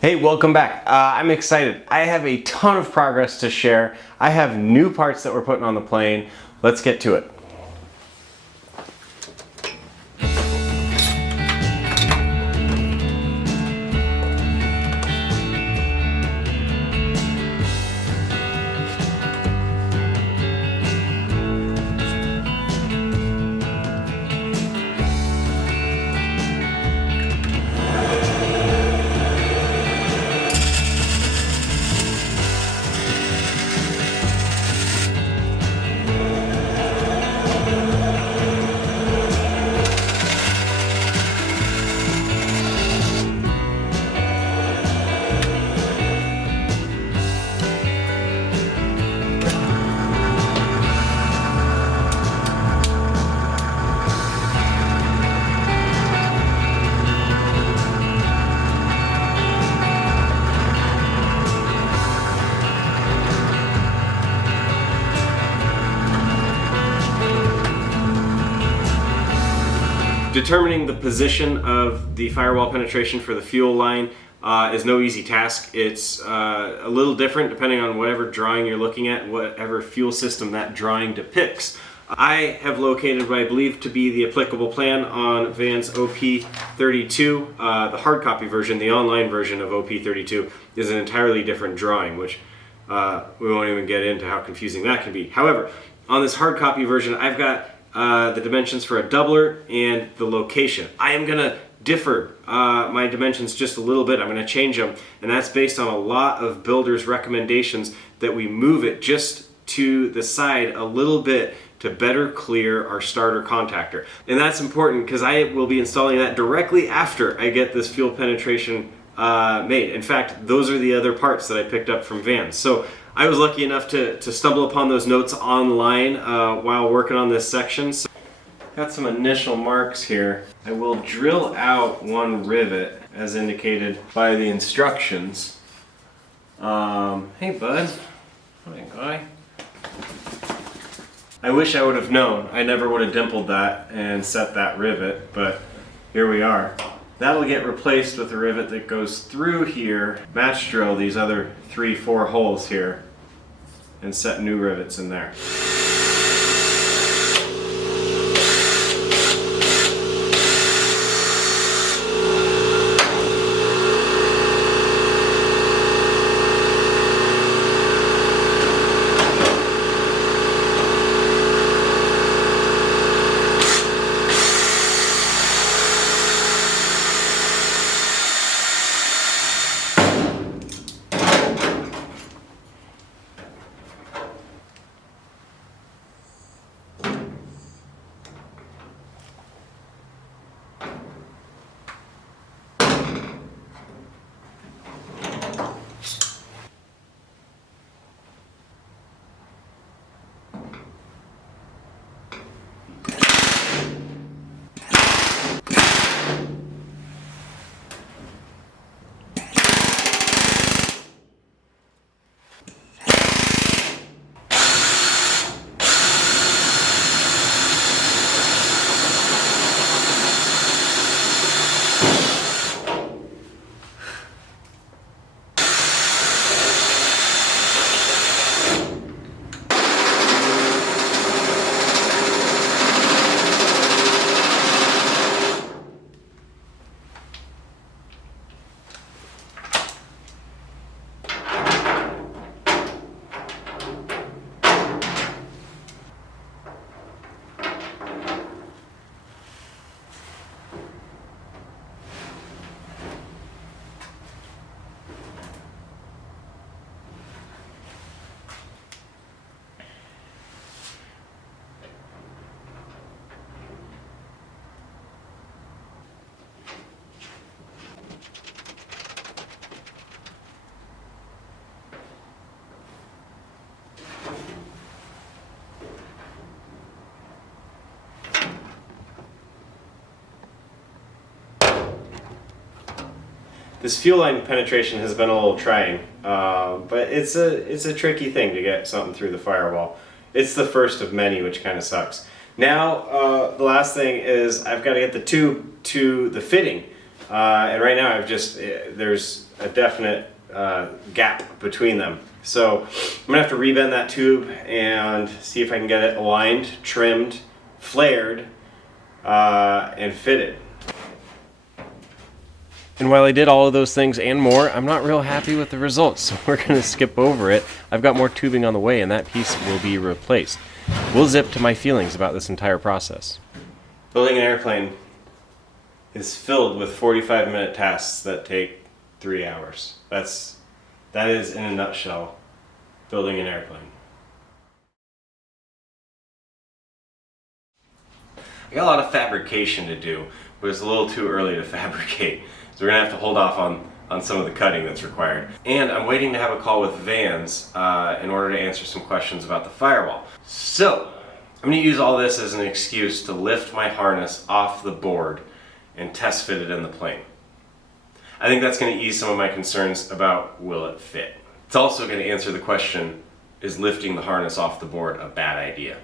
Hey, welcome back. I'm excited. I have a ton of progress to share. I have new parts that we're putting on the plane. Let's get to it. Determining the position of the firewall penetration for the fuel line is no easy task. It's a little different depending on whatever drawing you're looking at, whatever fuel system that drawing depicts. I have located what I believe to be the applicable plan on Van's OP32. The hard copy version, the online version of OP32, is an entirely different drawing, which we won't even get into how confusing that can be. However, on this hard copy version, I've got the dimensions for a doubler and the location. I am going to differ my dimensions just a little bit. I'm going to change them, and that's based on a lot of builders' recommendations that we move it just to the side a little bit to better clear our starter contactor. And that's important because I will be installing that directly after I get this fuel penetration made. In fact, those are the other parts that I picked up from Van. So I was lucky enough to stumble upon those notes online while working on this section. So got some initial marks here. I will drill out one rivet as indicated by the instructions. Hey bud, hi guy. I wish I would have known. I never would have dimpled that and set that rivet, but here we are. That'll get replaced with a rivet that goes through here, match drill these other 3-4 holes here, and set new rivets in there. This fuel line penetration has been a little trying, but it's a tricky thing to get something through the firewall. It's the first of many, which kind of sucks. Now, the last thing is I've got to get the tube to the fitting and right now there's a definite gap between them. So I'm gonna have to rebend that tube and see if I can get it aligned, trimmed, flared, and fitted. And while I did all of those things and more, I'm not real happy with the results, so we're gonna skip over it. I've got more tubing on the way and that piece will be replaced. We'll zip to my feelings about this entire process. Building an airplane is filled with 45-minute tasks that take 3 hours. That is, in a nutshell, building an airplane. I got a lot of fabrication to do, but it's a little too early to fabricate. So we're gonna have to hold off on some of the cutting that's required. And I'm waiting to have a call with Vans in order to answer some questions about the firewall. So I'm gonna use all this as an excuse to lift my harness off the board and test fit it in the plane. I think that's gonna ease some of my concerns about will it fit. It's also gonna answer the question, is lifting the harness off the board a bad idea?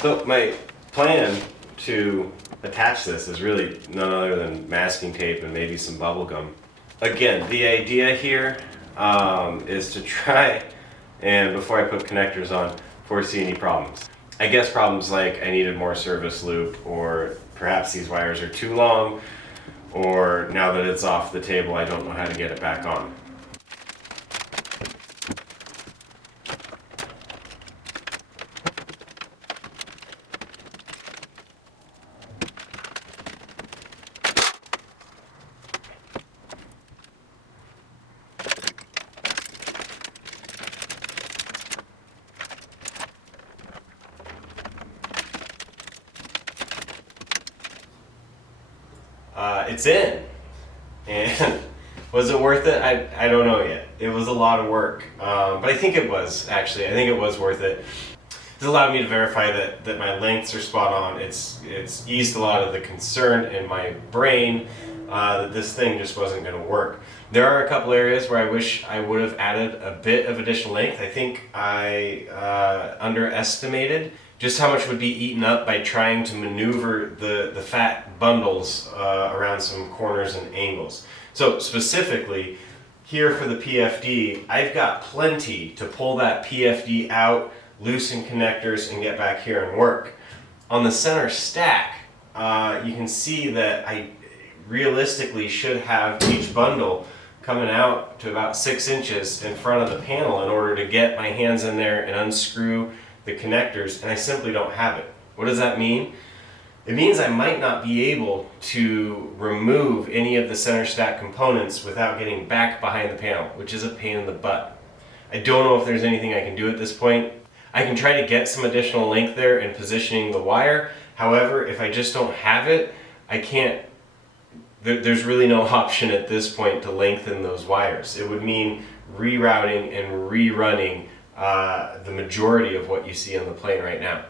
So my plan to attach this is really none other than masking tape and maybe some bubble gum. Again, the idea here is to try and, before I put connectors on, foresee any problems. I guess problems like I needed more service loop, or perhaps these wires are too long, or now that it's off the table I don't know how to get it back on. It's in. And was it worth it? I don't know yet. It was a lot of work, but I think it was, actually. I think it was worth it. It's allowed me to verify that my lengths are spot on. It's eased a lot of the concern in my brain that this thing just wasn't going to work. There are a couple areas where I wish I would have added a bit of additional length. I think I underestimated just how much would be eaten up by trying to maneuver the fat bundles around some corners and angles. So specifically, here for the PFD, I've got plenty to pull that PFD out, loosen connectors, and get back here and work. On the center stack, you can see that I realistically should have each bundle coming out to about 6 inches in front of the panel in order to get my hands in there and unscrew the connectors, and I simply don't have it. What does that mean? It means I might not be able to remove any of the center stack components without getting back behind the panel, which is a pain in the butt. I don't know if there's anything I can do at this point. I can try to get some additional length there in positioning the wire. However, if I just don't have it, I can't. There's really no option at this point to lengthen those wires. It would mean rerouting and rerunning the majority of what you see on the plane right now.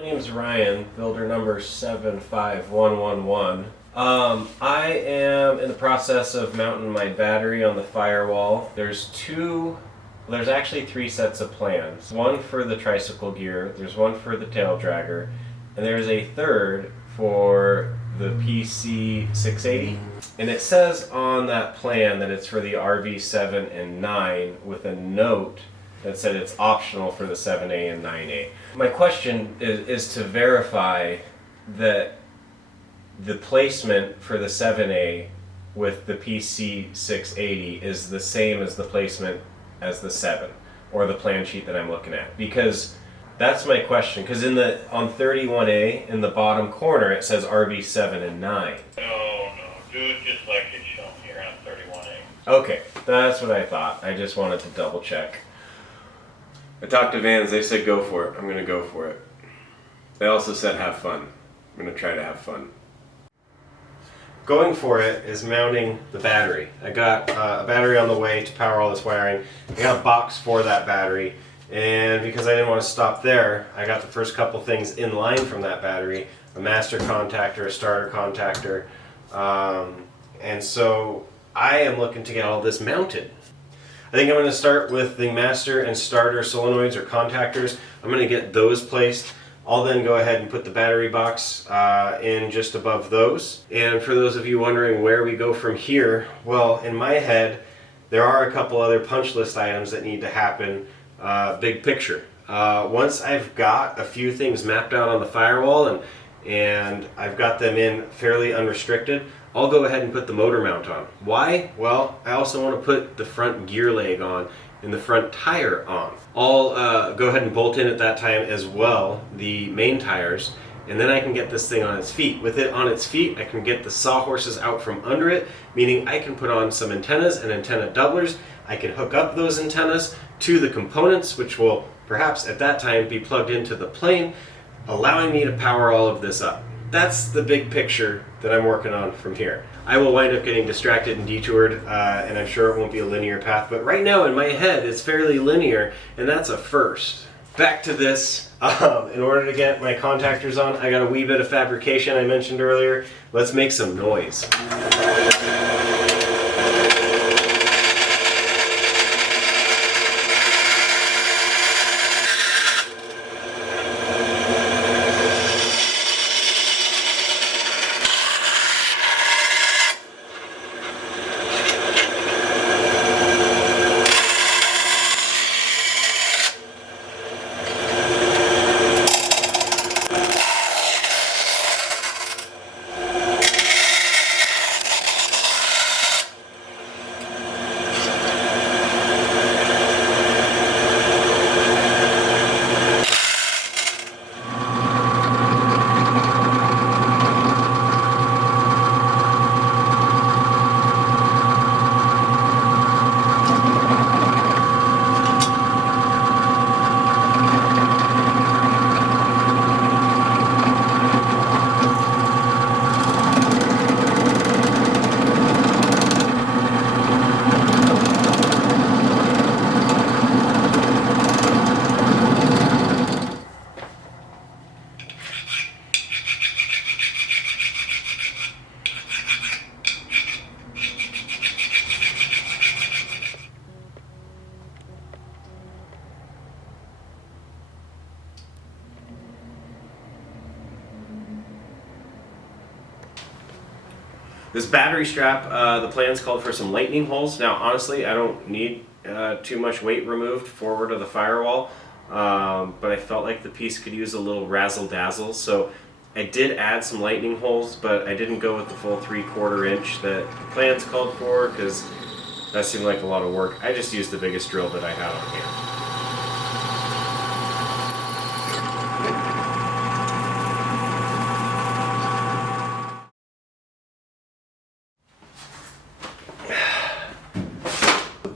My name's Ryan, builder number 75111. I am in the process of mounting my battery on the Firewall. There's actually 3 sets of plans. One for the tricycle gear, there's one for the tail dragger, and there's a third for the PC680. And it says on that plan that it's for the RV-7 and 9 with a note that said it's optional for the 7A and 9A. My question is to verify that the placement for the 7A with the PC680 is the same as the placement as the 7, or the plan sheet that I'm looking at. Because that's my question, because on 31A in the bottom corner it says RV-7 and 9. No, do it just like it's shown here on 31A. Okay, that's what I thought. I just wanted to double check. I talked to Vans, they said go for it. I'm gonna go for it. They also said have fun. I'm gonna try to have fun. Going for it is mounting the battery. I got a battery on the way to power all this wiring. I got a box for that battery, and because I didn't want to stop there, I got the first couple things in line from that battery: a master contactor, a starter contactor, and so I am looking to get all this mounted. I think I'm going to start with the master and starter solenoids or contactors. I'm going to get those placed. I'll then go ahead and put the battery box in just above those. And for those of you wondering where we go from here, well, in my head, there are a couple other punch list items that need to happen, big picture. Once I've got a few things mapped out on the Firewall and I've got them in fairly unrestricted, I'll go ahead and put the motor mount on. Why? Well, I also want to put the front gear leg on and the front tire on. I'll go ahead and bolt in at that time as well the main tires, and then I can get this thing on its feet. With it on its feet, I can get the sawhorses out from under it, meaning I can put on some antennas and antenna doublers. I can hook up those antennas to the components, which will perhaps at that time be plugged into the plane, allowing me to power all of this up. That's the big picture that I'm working on from here. I will wind up getting distracted and detoured, and I'm sure it won't be a linear path, but right now in my head it's fairly linear, and that's a first. Back to this, in order to get my contactors on, I got a wee bit of fabrication I mentioned earlier. Let's make some noise. This battery strap, the plans called for some lightning holes. Now, honestly, I don't need too much weight removed forward of the Firewall, but I felt like the piece could use a little razzle-dazzle, so I did add some lightning holes, but I didn't go with the full 3/4 inch that the plans called for, because that seemed like a lot of work. I just used the biggest drill that I had on hand.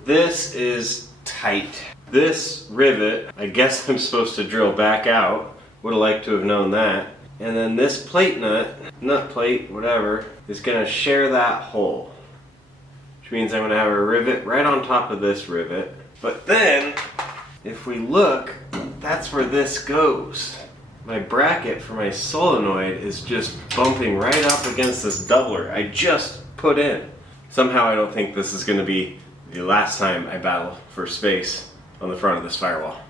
This is tight. This rivet, I guess I'm supposed to drill back out. Would have liked to have known that. And then this plate nut plate, whatever, is gonna share that hole. Which means I'm gonna have a rivet right on top of this rivet. But then, if we look, that's where this goes. my bracket for my solenoid is just bumping right up against this doubler I just put in. Somehow I don't think this is going to be the last time I battle for space on the front of this Firewall.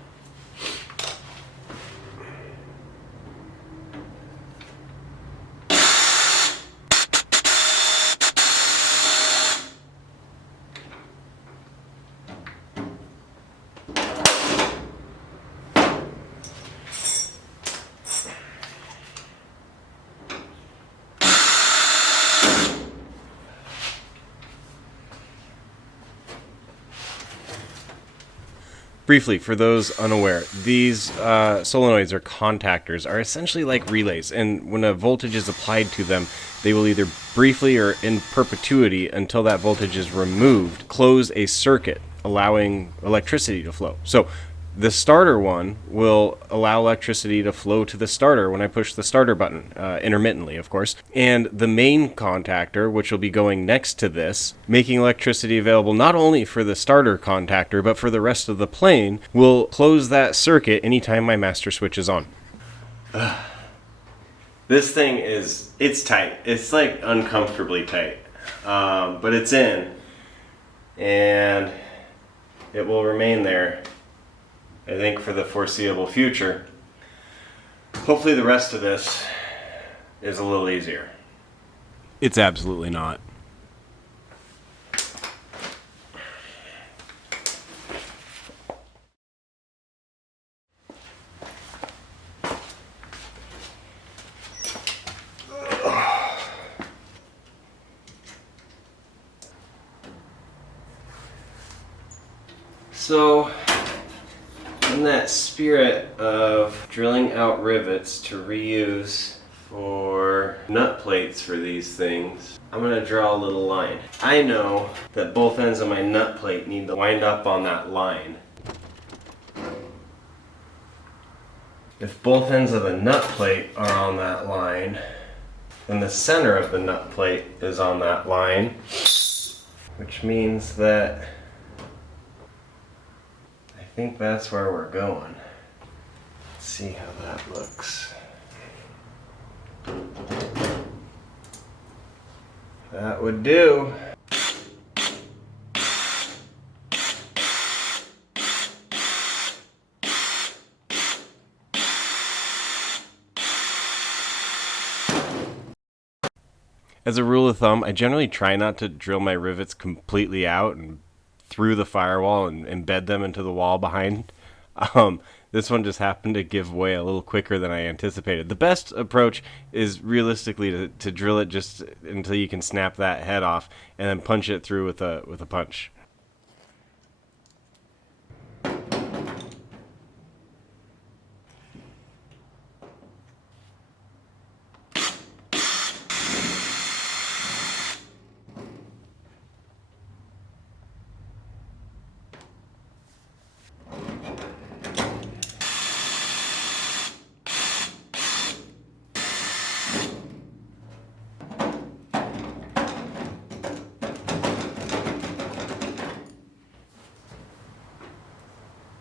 Briefly, for those unaware, these solenoids or contactors are essentially like relays, and when a voltage is applied to them, they will either briefly or in perpetuity until that voltage is removed, close a circuit, allowing electricity to flow. So the starter one will allow electricity to flow to the starter when I push the starter button, intermittently, of course. And the main contactor, which will be going next to this, making electricity available not only for the starter contactor, but for the rest of the plane, will close that circuit anytime my master switch is on. This thing it's tight. It's like uncomfortably tight, but it's in, and it will remain there, I think, for the foreseeable future. Hopefully the rest of this is a little easier. It's absolutely not. So, in that spirit of drilling out rivets to reuse for nut plates for these things, I'm going to draw a little line. I know that both ends of my nut plate need to wind up on that line. If both ends of the nut plate are on that line, then the center of the nut plate is on that line, which means that I think that's where we're going. Let's see how that looks. That would do. As a rule of thumb, I generally try not to drill my rivets completely out and through the firewall and embed them into the wall behind. This one just happened to give way a little quicker than I anticipated. The best approach is realistically to drill it just until you can snap that head off and then punch it through with a punch.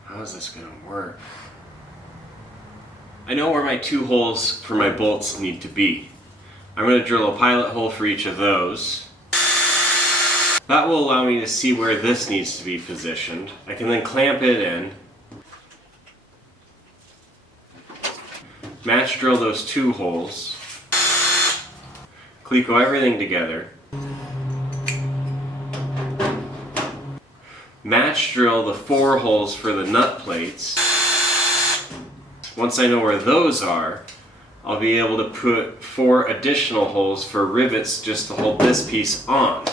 How's this gonna work? I know where my two holes for my bolts need to be. I'm gonna drill a pilot hole for each of those. That will allow me to see where this needs to be positioned. I can then clamp it in, match drill those two holes, cleco everything together, match drill the 4 holes for the nut plates. Once I know where those are, I'll be able to put 4 additional holes for rivets just to hold this piece on.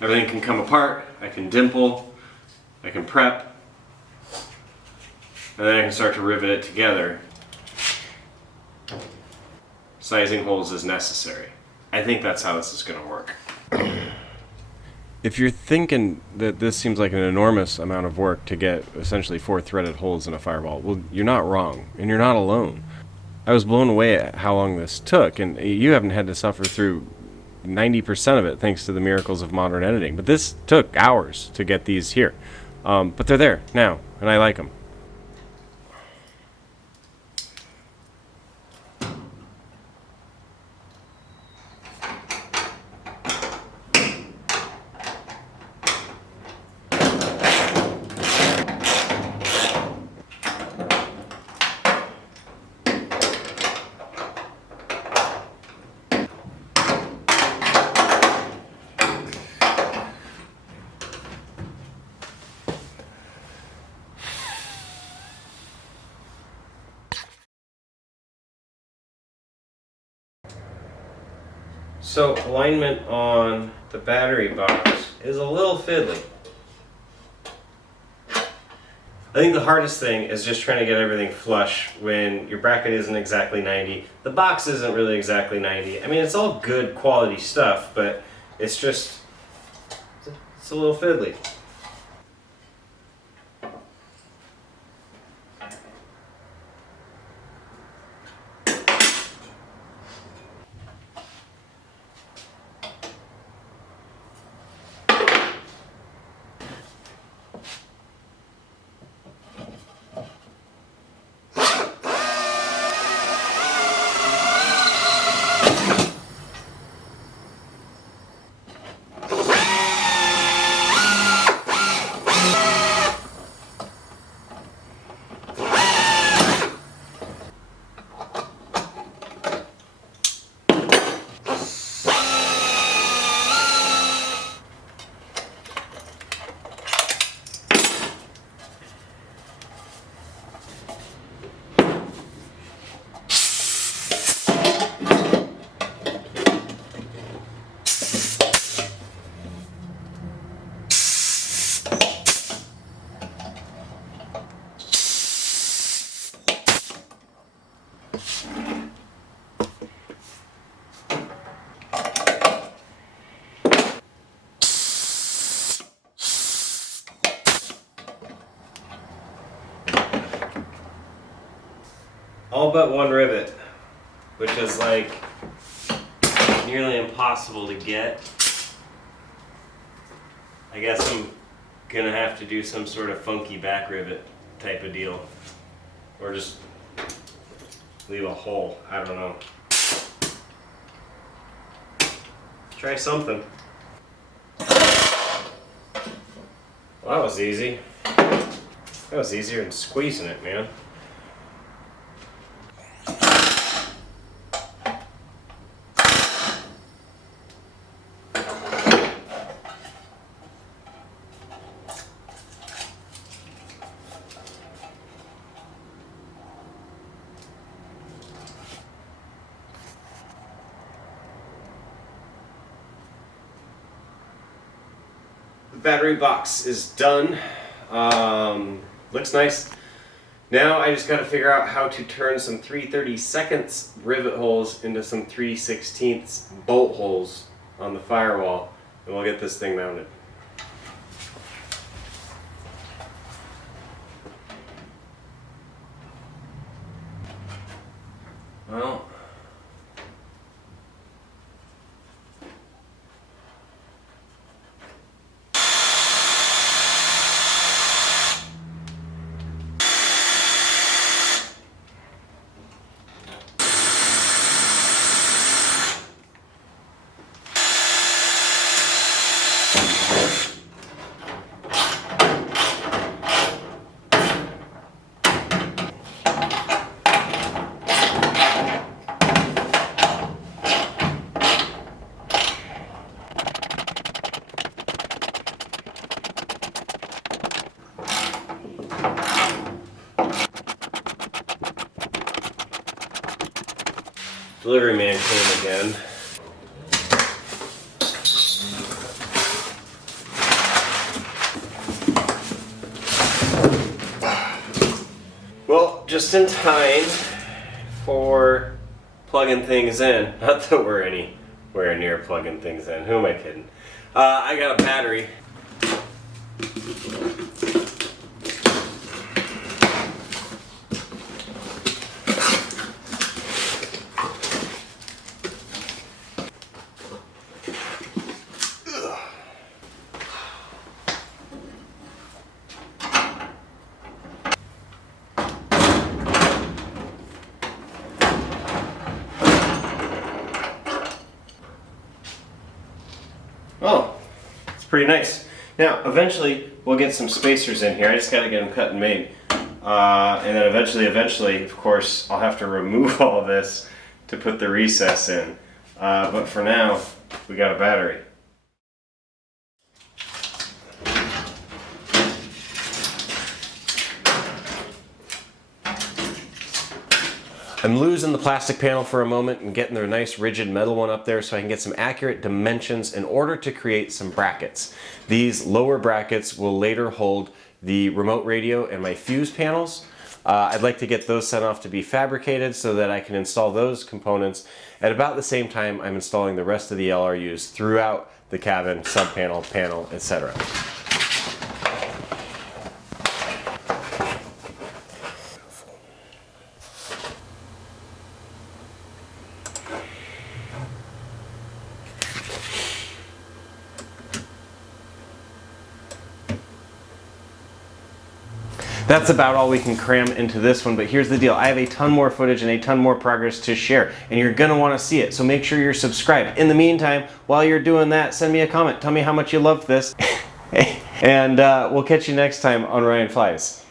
Everything can come apart, I can dimple, I can prep, and then I can start to rivet it together. Sizing holes is necessary. I think that's how this is going to work. If you're thinking that this seems like an enormous amount of work to get essentially 4 threaded holes in a firewall, well, you're not wrong, and you're not alone. I was blown away at how long this took, and you haven't had to suffer through 90% of it thanks to the miracles of modern editing. But this took hours to get these here. But they're there now, and I like them. So alignment on the battery box is a little fiddly. I think the hardest thing is just trying to get everything flush when your bracket isn't exactly 90. The box isn't really exactly 90. I mean, it's all good quality stuff, but it's a little fiddly. All but one rivet, which is like nearly impossible to get. I guess I'm gonna have to do some sort of funky back rivet type of deal, or just leave a hole. I don't know. Try something. Well, that was easy. That was easier than squeezing it, man. Battery box is done. Looks nice. Now I just got to figure out how to turn some 3/32 rivet holes into some 3/16 bolt holes on the firewall, and we'll get this thing mounted. Well, delivery man came again. Well, just in time for plugging things in. Not that we're anywhere near plugging things in. Who am I kidding? I got a battery. Oh, it's pretty nice. Now, eventually, we'll get some spacers in here. I just got to get them cut and made. And then eventually, of course, I'll have to remove all this to put the recess in. But for now, we got a battery. I'm losing the plastic panel for a moment and getting the nice rigid metal one up there so I can get some accurate dimensions in order to create some brackets. These lower brackets will later hold the remote radio and my fuse panels. I'd like to get those sent off to be fabricated so that I can install those components at about the same time I'm installing the rest of the LRUs throughout the cabin, sub-panel, panel, etc. That's about all we can cram into this one, but here's the deal. I have a ton more footage and a ton more progress to share, and you're gonna wanna see it, so make sure you're subscribed. In the meantime, while you're doing that, send me a comment. Tell me how much you loved this. And we'll catch you next time on Ryan Flies.